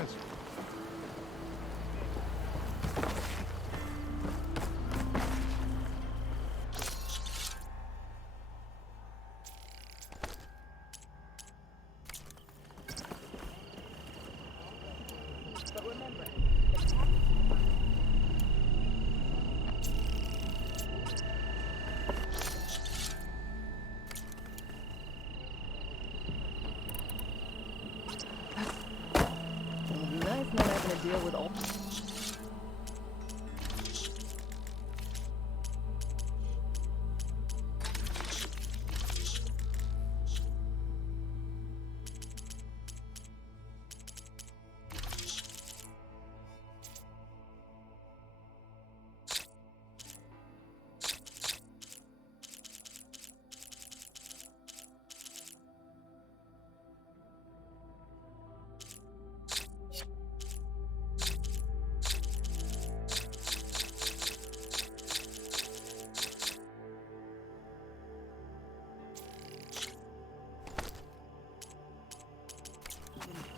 answer. But remember, nice not having to deal with all.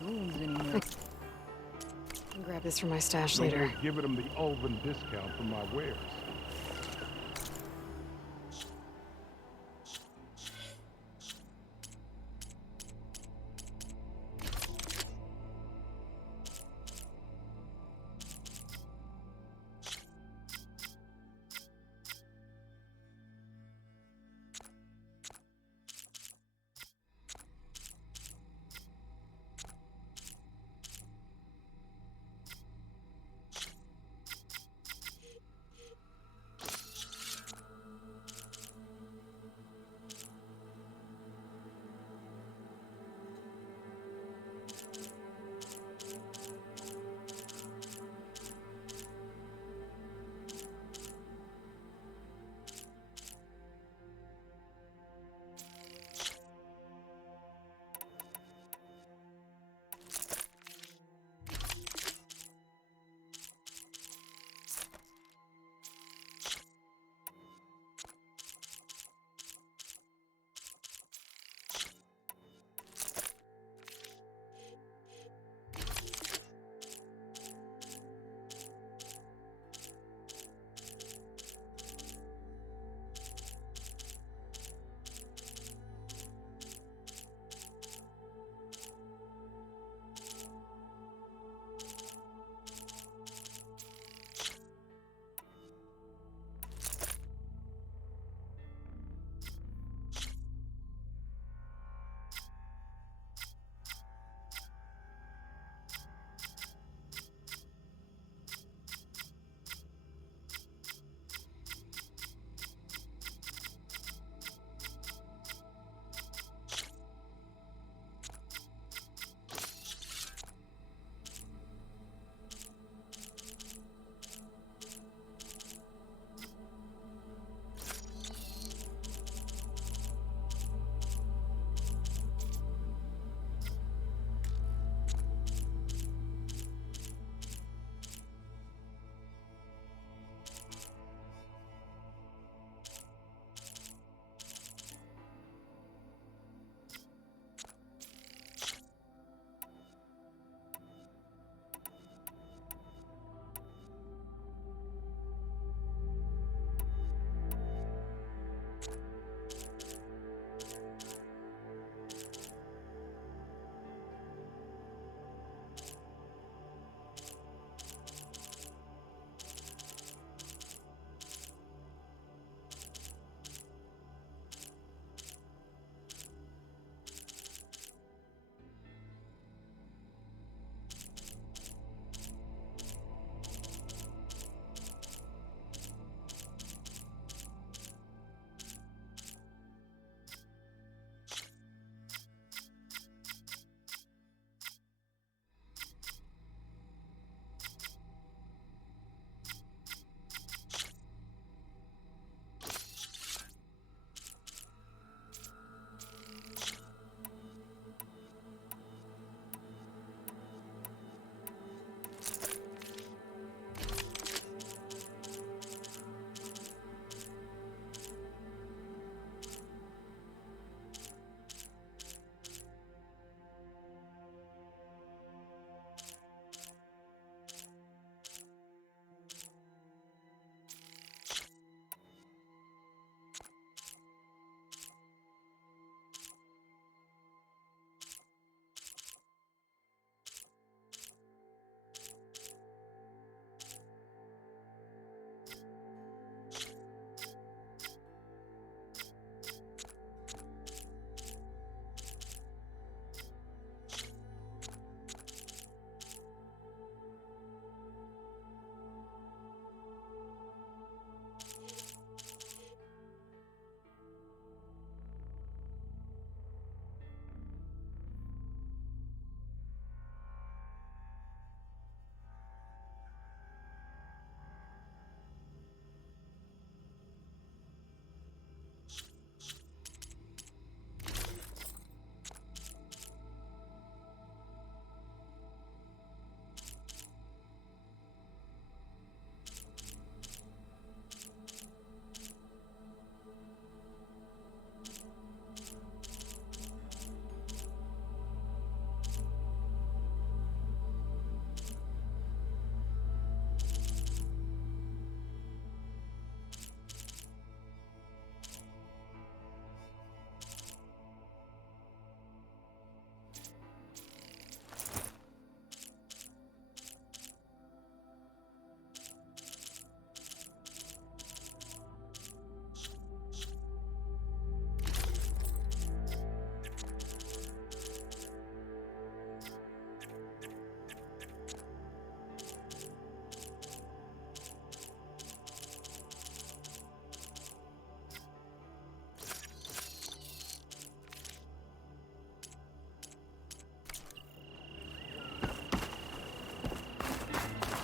Anymore. I'll grab this from my stash No later. more giving them the Ulvin discount for my wares.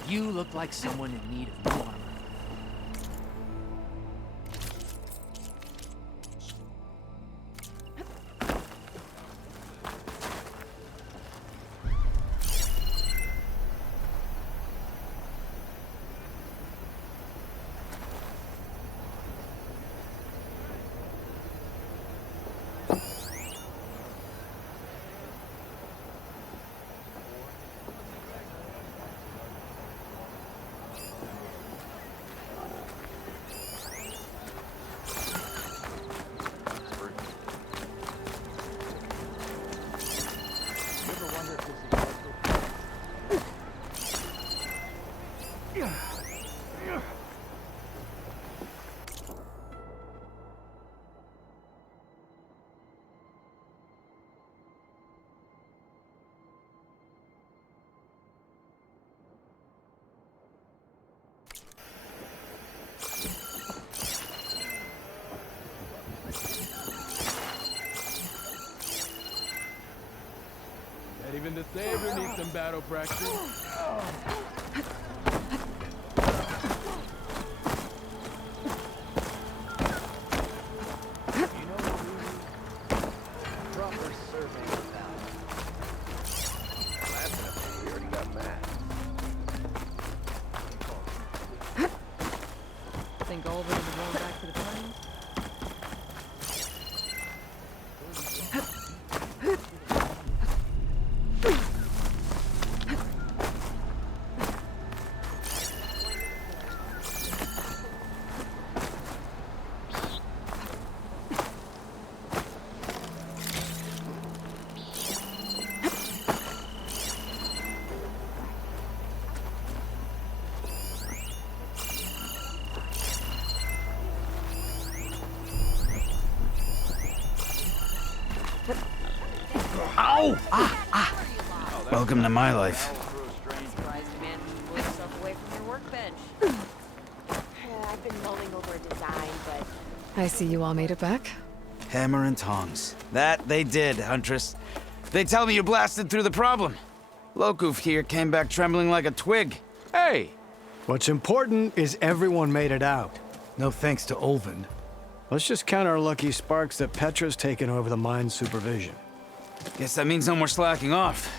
You look like someone in need of new armor. Even the Savior needs some battle practice. Proper survey of value. Last episode, we already got mad. Think Oliver is going back to the plains? Welcome to my life. Surprised a man can pull himself away from your workbench. I've been mulling over a design, but... I see you all made it back. Hammer and tongs. That they did, Huntress. They tell me you blasted through the problem. Lokuf here came back trembling like a twig. Hey! What's important is everyone made it out. No thanks to Olvin. Let's just count our lucky sparks that Petra's taken over the mine's supervision. Guess that means no more slacking off.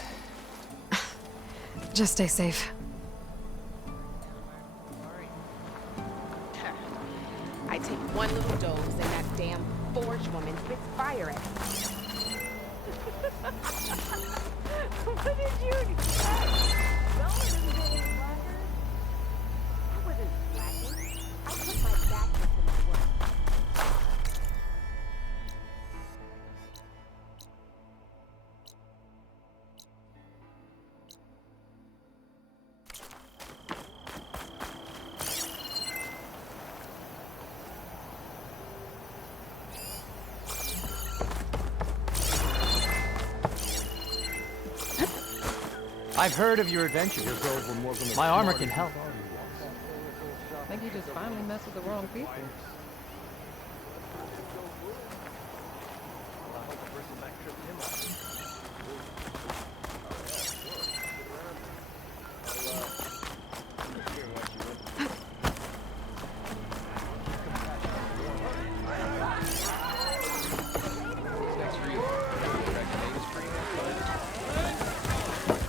Just stay safe. I take one little dose and that damn forge woman spits fire at me. What did you expect? No one is getting slackers. I wasn't slacking. I put my back into my work. I've heard of your adventure. My armor can help. I think you just finally messed with the wrong people.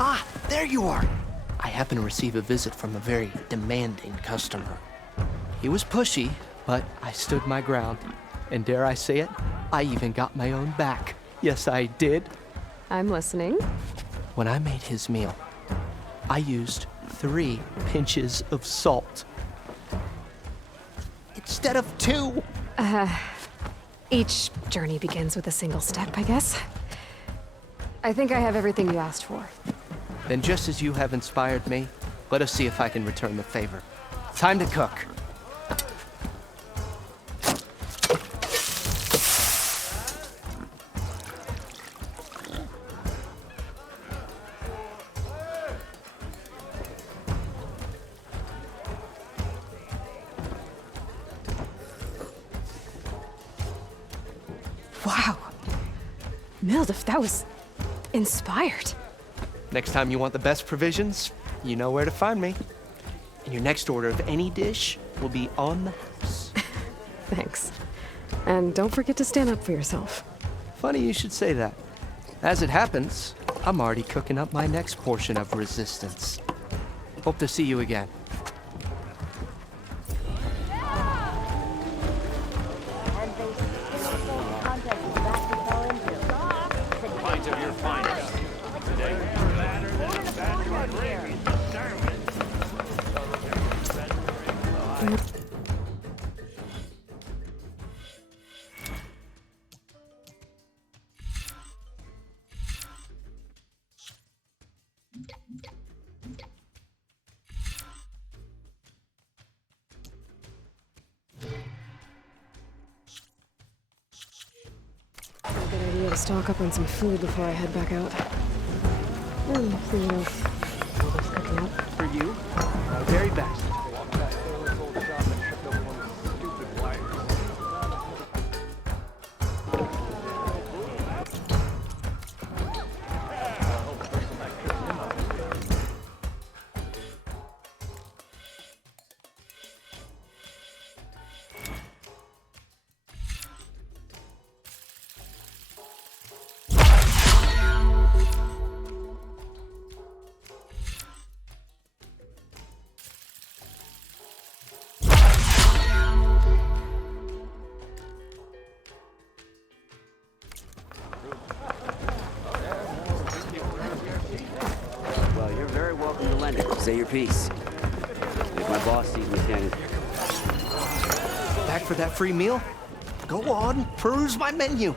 Ah, there you are. I happened to receive a visit from a very demanding customer. He was pushy, but I stood my ground. And dare I say it, I even got my own back. Yes, I did. I'm listening. When I made his meal, I used 3 pinches of salt. Instead of 2. Each journey begins with a single step, I guess. I think I have everything you asked for. Then just as you have inspired me, let us see if I can return the favor. Time to cook. Wow. Mildef, that was inspired. Next time you want the best provisions, you know where to find me. And your next order of any dish will be on the house. Thanks. And don't forget to stand up for yourself. Funny you should say that. As it happens, I'm already cooking up my next portion of resistance. Hope to see you again. Good idea to stock up on some food before I head back out. And see what else Mother's cooking up. For you, my very best. Well, you're very welcome to lend it. Say your piece. If my boss sees me standing... Back for that free meal? Go on, peruse my menu.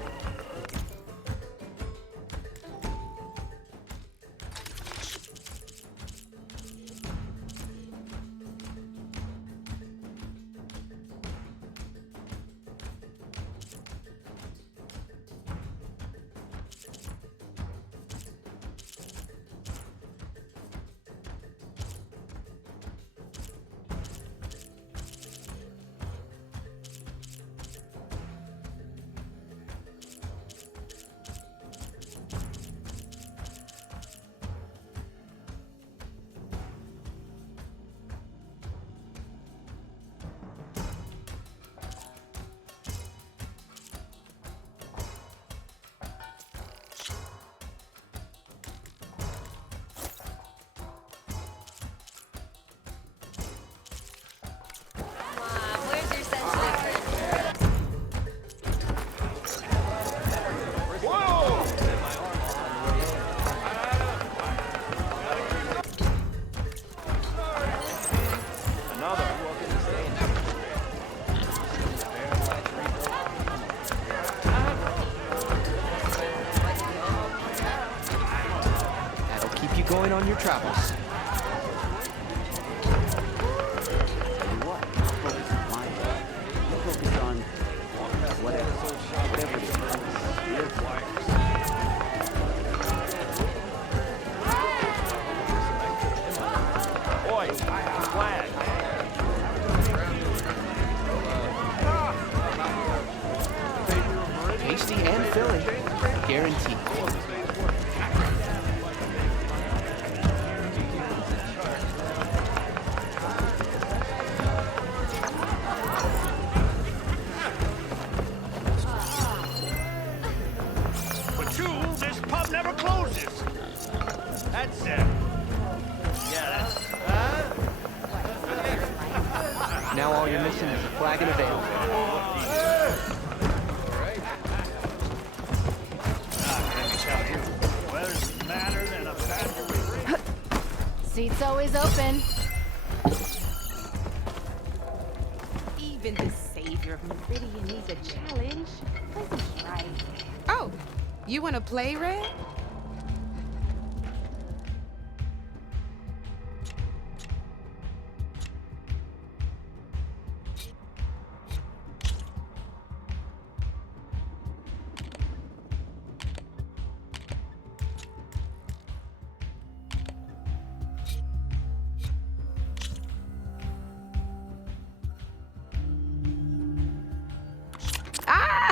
Going on your travels. Focus on whatever it is. Tasty and filling, guaranteed. Now all you're missing is a flagon of ale. Seat's always open. Even the savior of Meridian needs a challenge. This is right. Oh, you want to play, Red?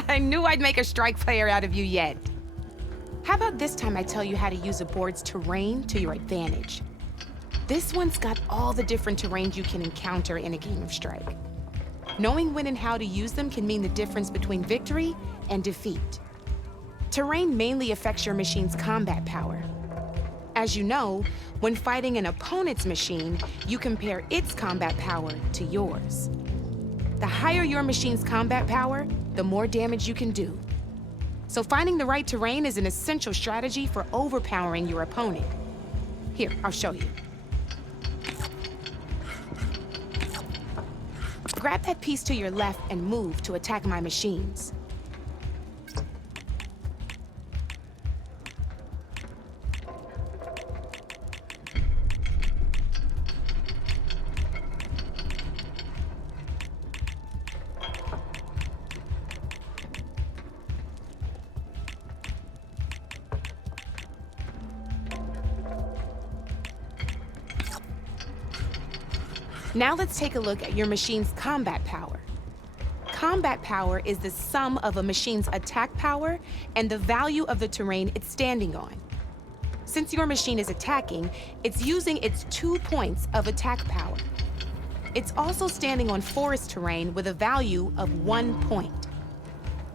I knew I'd make a strike player out of you yet. How about this time I tell you how to use a board's terrain to your advantage? This one's got all the different terrains you can encounter in a game of Strike. Knowing when and how to use them can mean the difference between victory and defeat. Terrain mainly affects your machine's combat power. As you know, when fighting an opponent's machine, you compare its combat power to yours. The higher your machine's combat power, the more damage you can do. So finding the right terrain is an essential strategy for overpowering your opponent. Here, I'll show you. Grab that piece to your left and move to attack my machines. Now let's take a look at your machine's combat power. Combat power is the sum of a machine's attack power and the value of the terrain it's standing on. Since your machine is attacking, it's using its 2 points of attack power. It's also standing on forest terrain with a value of 1 point.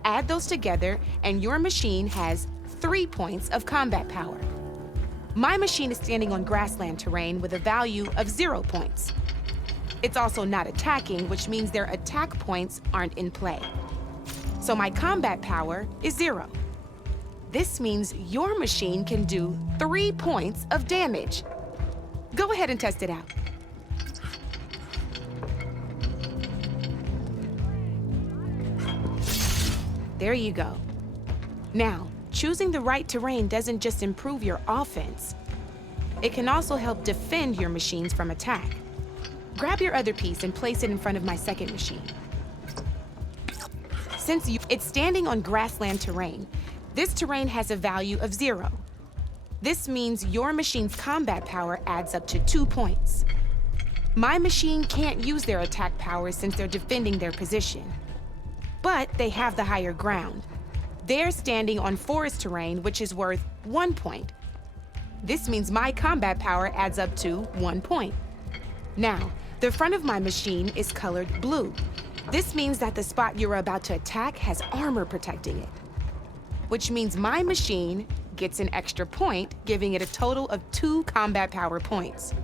Add those together and your machine has 3 points of combat power. My machine is standing on grassland terrain with a value of 0 points. It's also not attacking, which means their attack points aren't in play. So my combat power is 0. This means your machine can do 3 points of damage. Go ahead and test it out. There you go. Now, choosing the right terrain doesn't just improve your offense. It can also help defend your machines from attack. Grab your other piece and place it in front of my second machine. Since it's standing on grassland terrain, this terrain has a value of 0. This means your machine's combat power adds up to 2 points. My machine can't use their attack power since they're defending their position. But they have the higher ground. They're standing on forest terrain, which is worth 1 point. This means my combat power adds up to 1 point. Now, the front of my machine is colored blue. This means that the spot you're about to attack has armor protecting it, which means my machine gets an extra point, giving it a total of 2 combat power points.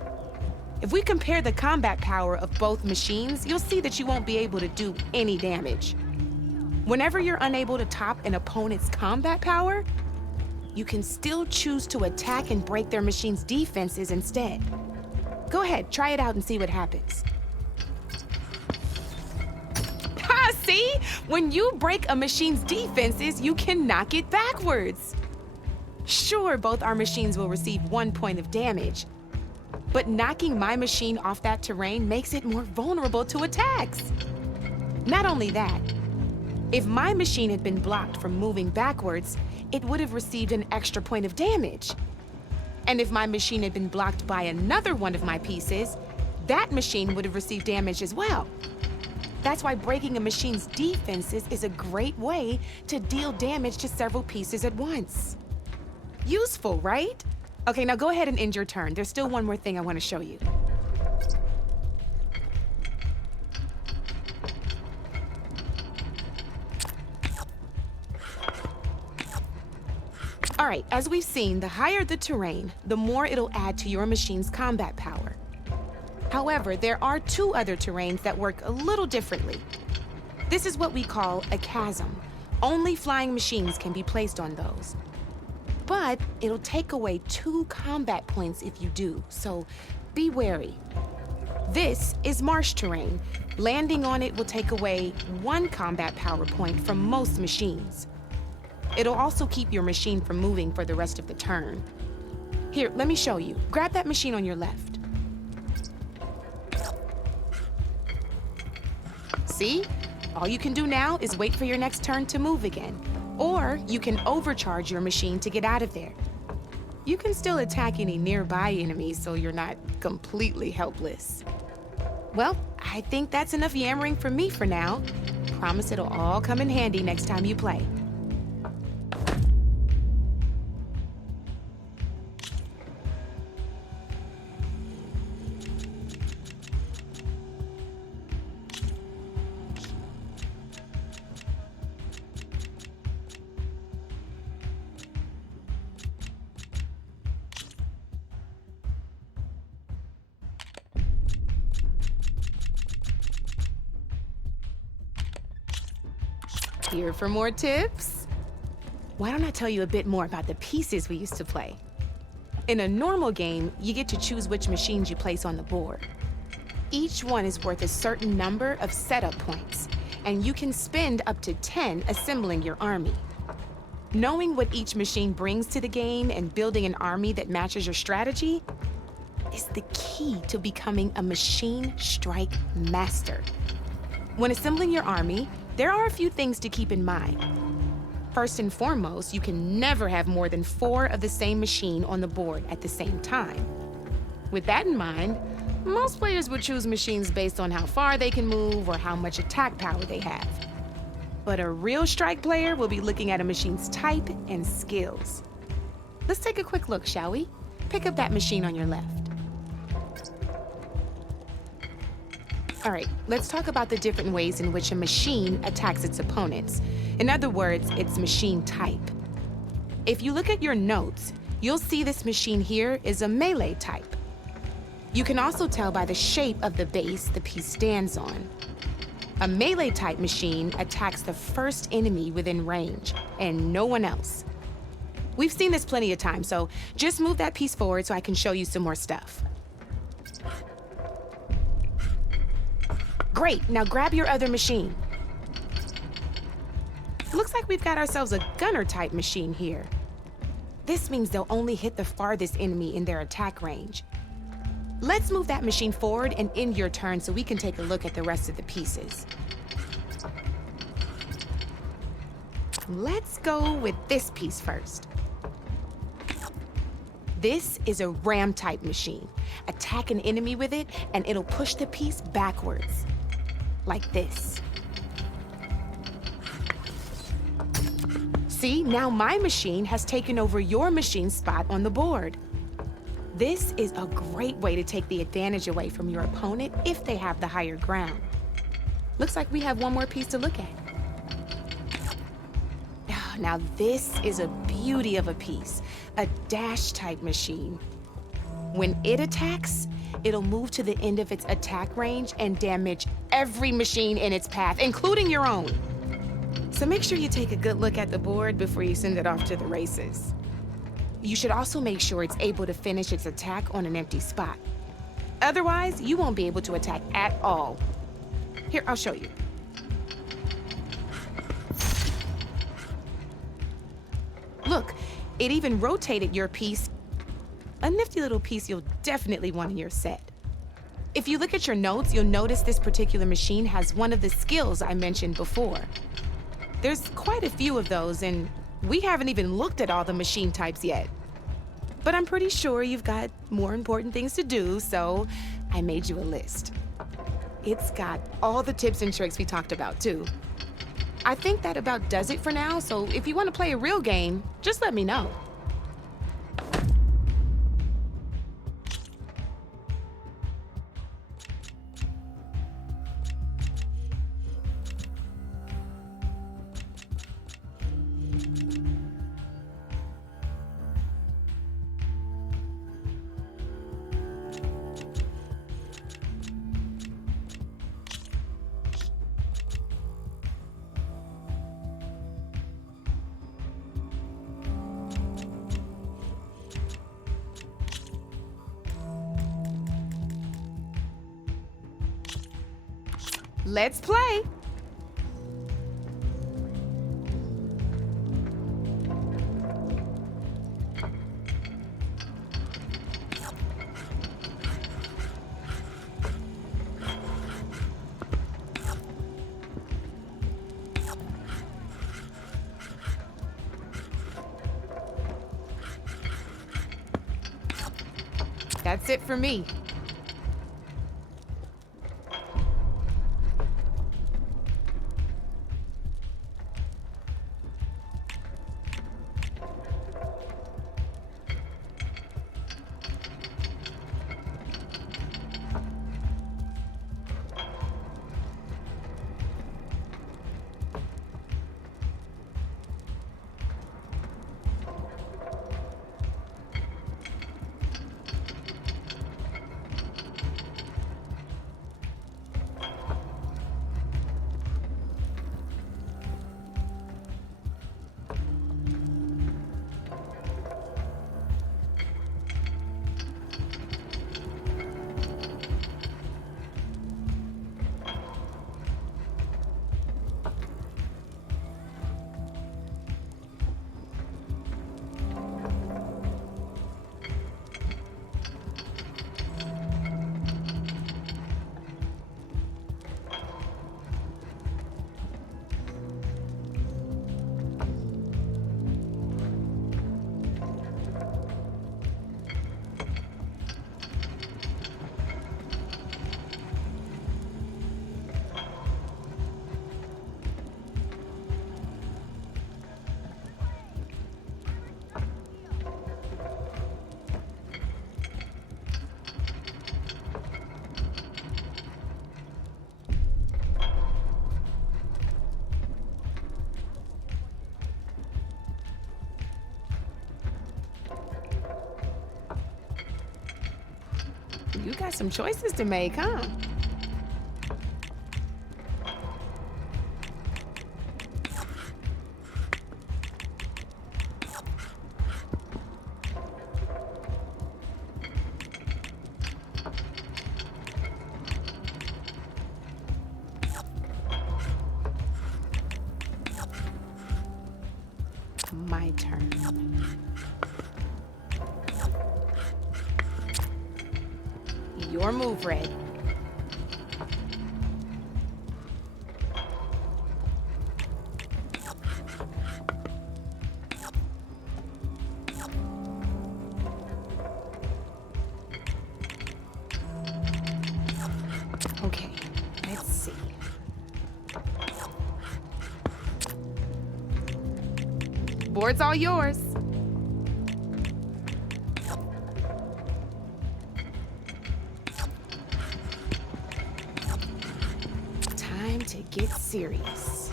If we compare the combat power of both machines, you'll see that you won't be able to do any damage. Whenever you're unable to top an opponent's combat power, you can still choose to attack and break their machine's defenses instead. Go ahead, try it out and see what happens. Ha, see? When you break a machine's defenses, you can knock it backwards. Sure, both our machines will receive 1 point of damage, but knocking my machine off that terrain makes it more vulnerable to attacks. Not only that, if my machine had been blocked from moving backwards, it would have received an extra point of damage. And if my machine had been blocked by another one of my pieces, that machine would have received damage as well. That's why breaking a machine's defenses is a great way to deal damage to several pieces at once. Useful, right? Okay, now go ahead and end your turn. There's still one more thing I want to show you. All right, as we've seen, the higher the terrain, the more it'll add to your machine's combat power. However, there are 2 other terrains that work a little differently. This is what we call a chasm. Only flying machines can be placed on those. But it'll take away 2 combat points if you do, so be wary. This is marsh terrain. Landing on it will take away 1 combat power point from most machines. It'll also keep your machine from moving for the rest of the turn. Here, let me show you. Grab that machine on your left. See? All you can do now is wait for your next turn to move again. Or you can overcharge your machine to get out of there. You can still attack any nearby enemies so you're not completely helpless. Well, I think that's enough yammering from me for now. Promise it'll all come in handy next time you play. Here for more tips? Why don't I tell you a bit more about the pieces we used to play? In a normal game, you get to choose which machines you place on the board. Each one is worth a certain number of setup points, and you can spend up to 10 assembling your army. Knowing what each machine brings to the game and building an army that matches your strategy is the key to becoming a machine strike master. When assembling your army, there are a few things to keep in mind. First and foremost, you can never have more than 4 of the same machine on the board at the same time. With that in mind, most players would choose machines based on how far they can move or how much attack power they have. But a real strike player will be looking at a machine's type and skills. Let's take a quick look, shall we? Pick up that machine on your left. All right, let's talk about the different ways in which a machine attacks its opponents. In other words, its machine type. If you look at your notes, you'll see this machine here is a melee type. You can also tell by the shape of the base the piece stands on. A melee type machine attacks the first enemy within range, and no one else. We've seen this plenty of times, so just move that piece forward so I can show you some more stuff. Great, now grab your other machine. Looks like we've got ourselves a gunner type machine here. This means they'll only hit the farthest enemy in their attack range. Let's move that machine forward and end your turn so we can take a look at the rest of the pieces. Let's go with this piece first. This is a ram type machine. Attack an enemy with it and it'll push the piece backwards. Like this. See, now my machine has taken over your machine's spot on the board. This is a great way to take the advantage away from your opponent if they have the higher ground. Looks like we have one more piece to look at. Now this is a beauty of a piece, a dash type machine. When it attacks, it'll move to the end of its attack range and damage every machine in its path, including your own. So make sure you take a good look at the board before you send it off to the races. You should also make sure it's able to finish its attack on an empty spot. Otherwise, you won't be able to attack at all. Here, I'll show you. Look, it even rotated your piece. A nifty little piece you'll definitely want in your set. If you look at your notes, you'll notice this particular machine has one of the skills I mentioned before. There's quite a few of those, and we haven't even looked at all the machine types yet. But I'm pretty sure you've got more important things to do, so I made you a list. It's got all the tips and tricks we talked about, too. I think that about does it for now, so if you want to play a real game, just let me know. Let's play. That's it for me. You got some choices to make, huh? My turn. Your move, Red. Okay, let's see. Board's all yours. Time to get serious.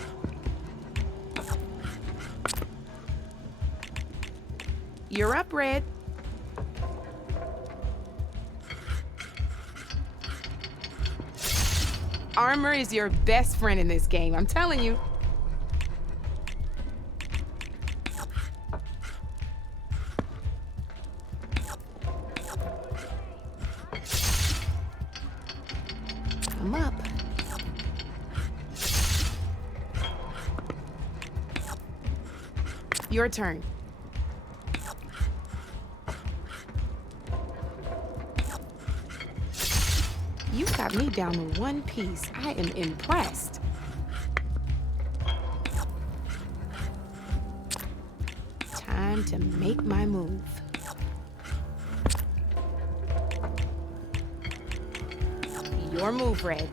You're up, Red. Armor is your best friend in this game, I'm telling you. I'm up. Your turn. You got me down to one piece. I am impressed. Time to make my move. Your move, Red.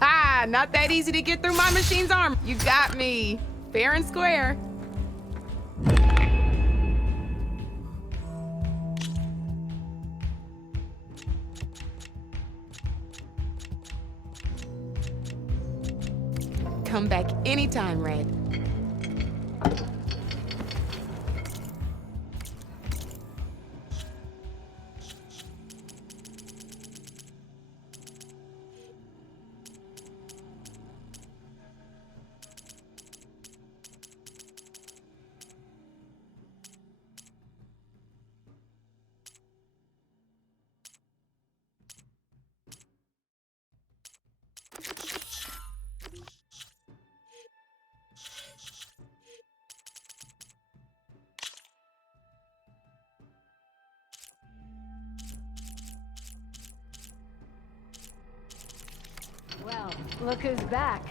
Ah, not that easy to get through my machine's armor. You got me. Fair and square. Come back anytime, Red. Well, look who's back.